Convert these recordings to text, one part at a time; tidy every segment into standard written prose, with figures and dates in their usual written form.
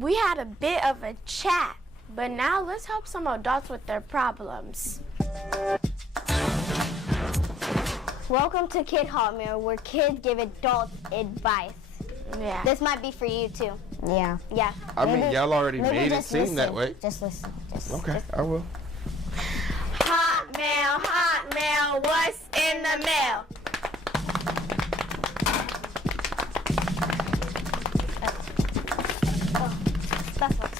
we had a bit of a chat, but now let's help some adults with their problems. Welcome to Kid Hotmail, where kids give adults advice. Yeah. This might be for you too. Yeah. Yeah. I mean, y'all already Maybe made it just seem listen. that way. Just listen. Okay, I will. Hotmail, what's in the mail? That's what.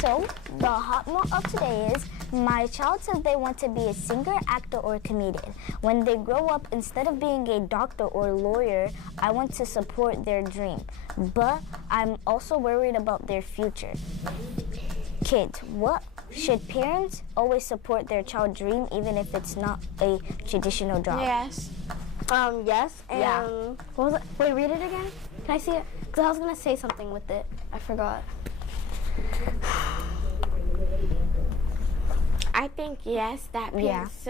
So, the Hotmail of today is, my child says they want to be a singer, actor, or comedian. When they grow up, instead of being a doctor or lawyer, I want to support their dream. But I'm also worried about their future. Kids, what should parents always support their child's dream even if it's not a traditional job? Yes. Yes. And Yeah. what was it? Wait, read it again. Can I see it? Because I was gonna say something with it. I forgot. I think yes, that parents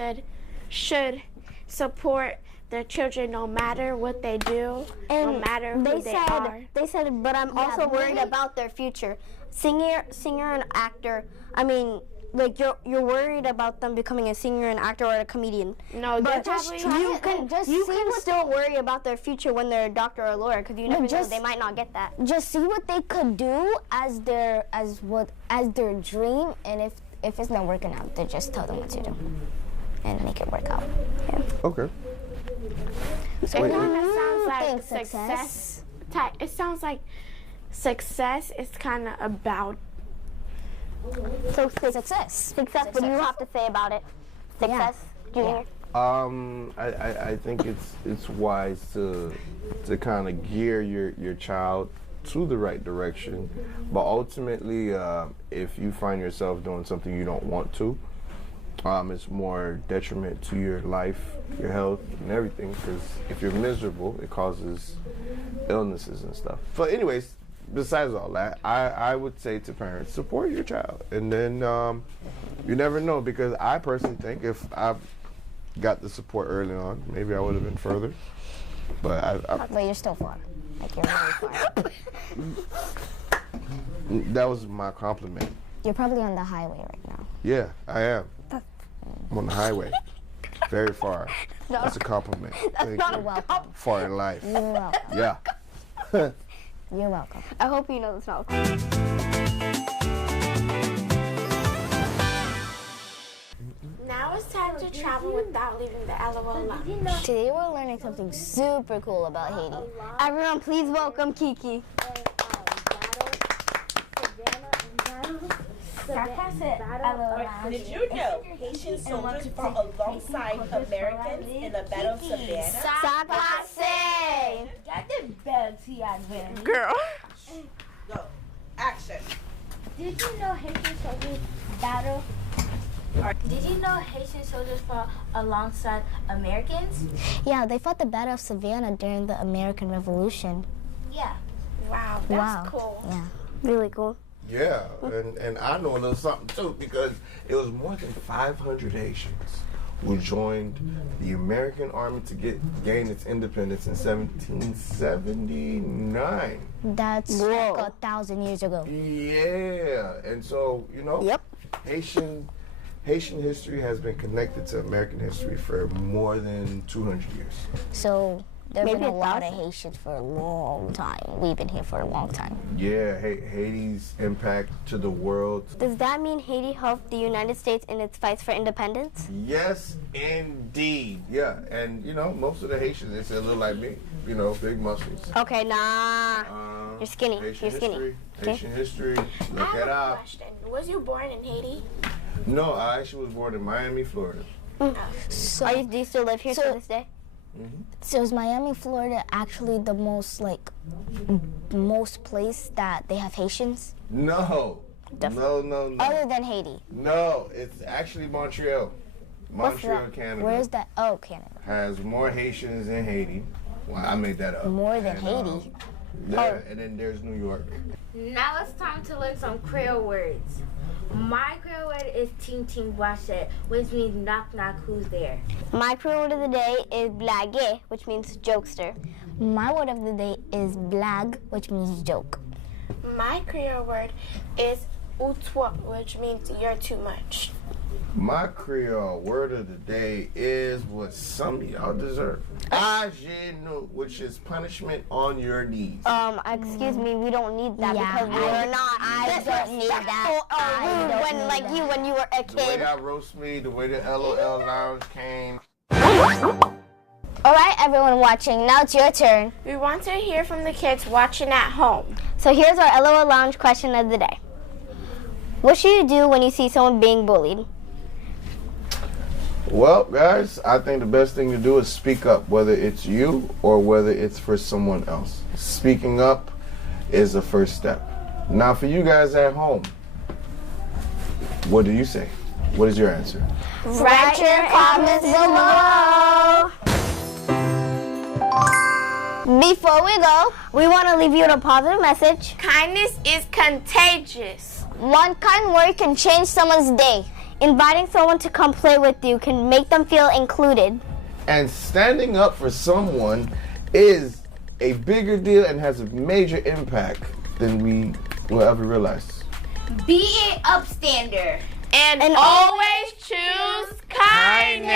should support their children no matter what they do, no matter who they are. They said, but I'm also worried about their future. Singer and actor. I mean, like you're worried about them becoming a singer, an actor, or a comedian. No, But just you can still worry about their future when they're a doctor or a lawyer, because you never know, just- they might not get that. Just see what they could do as their dream, and if it's not working out, they just tell them what to do and make it work out. Yeah. Okay. It kind of sounds like think success. It sounds like success is kind of about. So success. What do you have to say about it? Success, Junior. I think it's wise to kind of gear your child to the right direction, but ultimately, if you find yourself doing something you don't want to, it's more detriment to your life, your health, and everything. Because if you're miserable, it causes illnesses and stuff. But anyways, besides all that, I would say to parents, support your child, and then you never know. Because I personally think if I got the support early on, maybe I would have been further. But But you're still far. Like, you're really far. that was my compliment. You're probably on the highway right now. Yeah, I am. I'm on the highway. Very far. That's a compliment. Thank you. welcome. Far in life. You're welcome. Yeah. You're welcome. I hope you know this now. Now it's time to travel without leaving the LOL lounge. Today we're learning something super cool about Haiti. Everyone, please welcome Kiki. Did you know Haitian soldiers fought alongside Americans in the Battle of Savannah? Sakase. Girl. Go. Action. Did you know Haitian soldiers battle? Did you know Haitian soldiers fought alongside Americans? Yeah, they fought the Battle of Savannah during the American Revolution. Yeah. Wow, that's cool. Yeah. Really cool. Yeah, and I know a little something too, because it was more than 500 Haitians who joined the American Army to gain its independence in 1779. That's like 1,000 years ago. Yeah, and so, Yep. Haitian history has been connected to American history for more than 200 years. So there have Maybe been a lot of 1,000. Haitians for a long time. We've been here for a long time. Yeah, Haiti's impact to the world. Does that mean Haiti helped the United States in its fights for independence? Yes, indeed. Yeah, and most of the Haitians, they look like me. Big muscles. Okay, nah. You're skinny. Haitian You're skinny. history. Okay. Haitian history. I Look have it a up. question. Was you born in Haiti? No, I actually was born in Miami, Florida. So, Do you still live here to this day? so is Miami, Florida actually the most place that they have Haitians? No. No. Other than Haiti. No, it's actually Montreal. Montreal, that? Canada. Where is that? Oh, Canada. Has more Haitians than Haiti. Well, I made that up. More than And, Haiti? And then there's New York. Now it's time to learn some Creole words. My Creole word is ting ting boishet, which means knock knock, who's there? My Creole word of the day is blague, which means jokester. My word of the day is blag, which means joke. My Creole word is outwa, which means you're too much. My Creole word of the day is what some of y'all deserve. Agenu, which is punishment on your knees. Excuse me, we don't need that because we are not. I don't need that. When you were a The way kid. y'all roast me, the way the LOL lounge came. All right, everyone watching, now it's your turn. We want to hear from the kids watching at home. So here's our LOL Lounge question of the day. What should you do when you see someone being bullied? Well, guys, I think the best thing to do is speak up, whether it's you or whether it's for someone else. Speaking up is the first step. Now, for you guys at home, what do you say? What is your answer? Write your comments below. Before we go, we want to leave you with a positive message. Kindness is contagious. One kind word can change someone's day. Inviting someone to come play with you can make them feel included. And standing up for someone is a bigger deal and has a major impact than we will ever realize. Be an upstander. And always choose kindness.